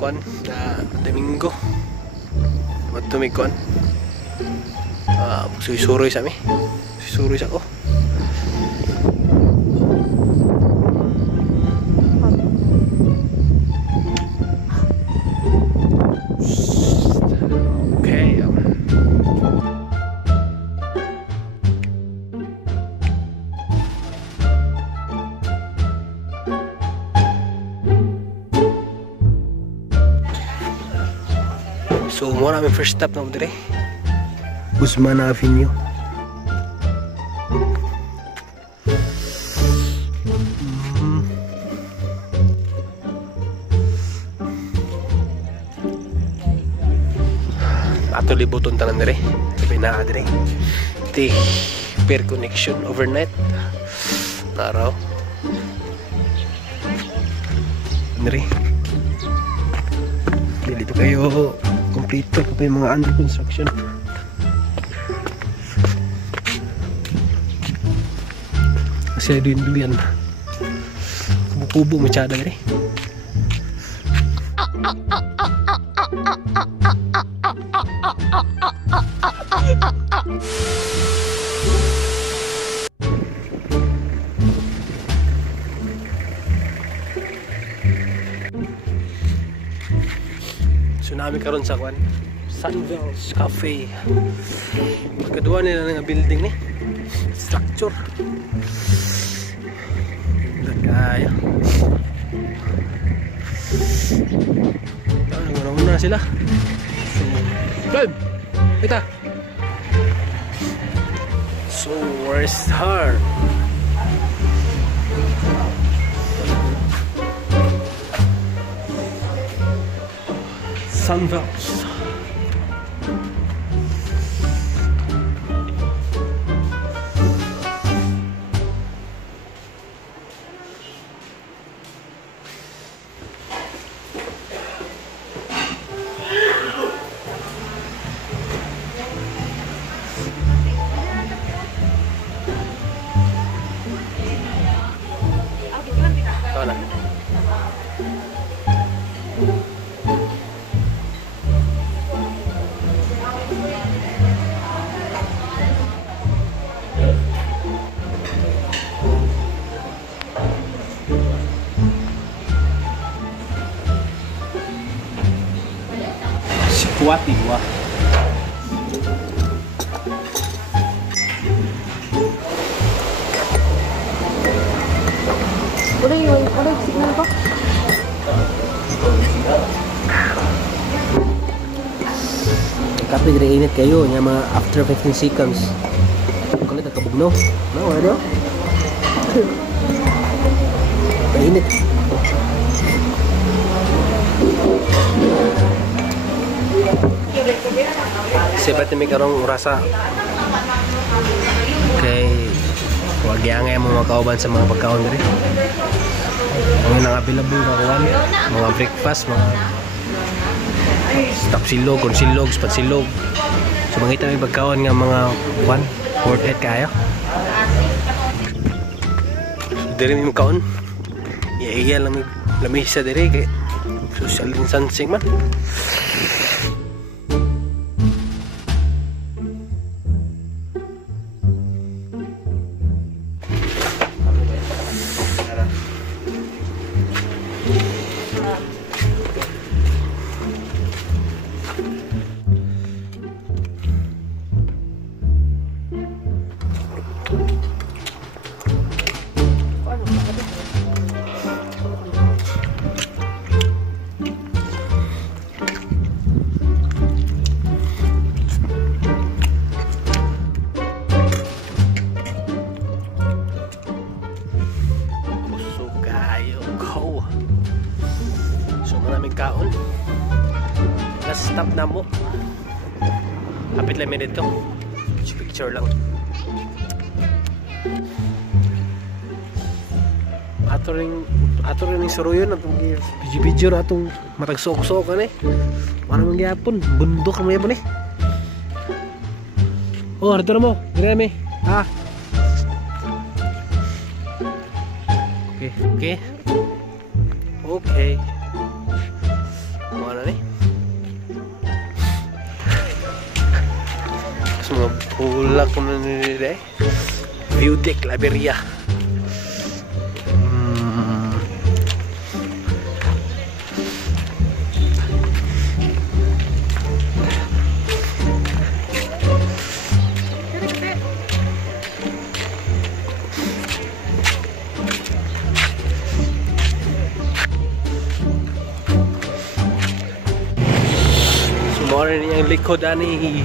kuan Domingo. Mato mi kuan. Suy-suroy sa mi. Suy-suroy sa ko. Okay. So, mo namin first stop na mo dire. Guzman Avenue. Ato libuton tanan dire. Sabi na dire. Iti pair connection overnight. Naraw. Dire. Dili pa kayo complete pa yung mga under construction. Kasi duyan-duyan. Kubo-kubo masyada gani. Tsunami karon sa kwan Sunville's Cafe. Pagkaduwa nila nga building ni structure kaya una sila. Kita so where's her Sunville's. Ito na. Kuwati gua. Udah signal ko. Kapit rin init kayo nya mga after 15 seconds. Kulit nakabugno. No, ano? Init. Seperti may karong rasa kay wag yang mo makauban sa mga pagkaon diri. Ang available na kuan, mga breakfast, mga stop silog, kon silog, spat silog. So mangita may pagkaon nga mga kuan, worth it kayo. Diri mi makaon. Iya lamisa diri kay social distancing man. Kaon last stop na mo, kapit lang minute to picture lang. Ato rin yung suruyon atong video na atong matagsok-sok kan eh. Ano mangyapon bundok mo yapon eh. Oh dito na mo dire mi ha. Okay mga bulak na nila eh. View deck, Laberia. Sumora niya ang likod ani.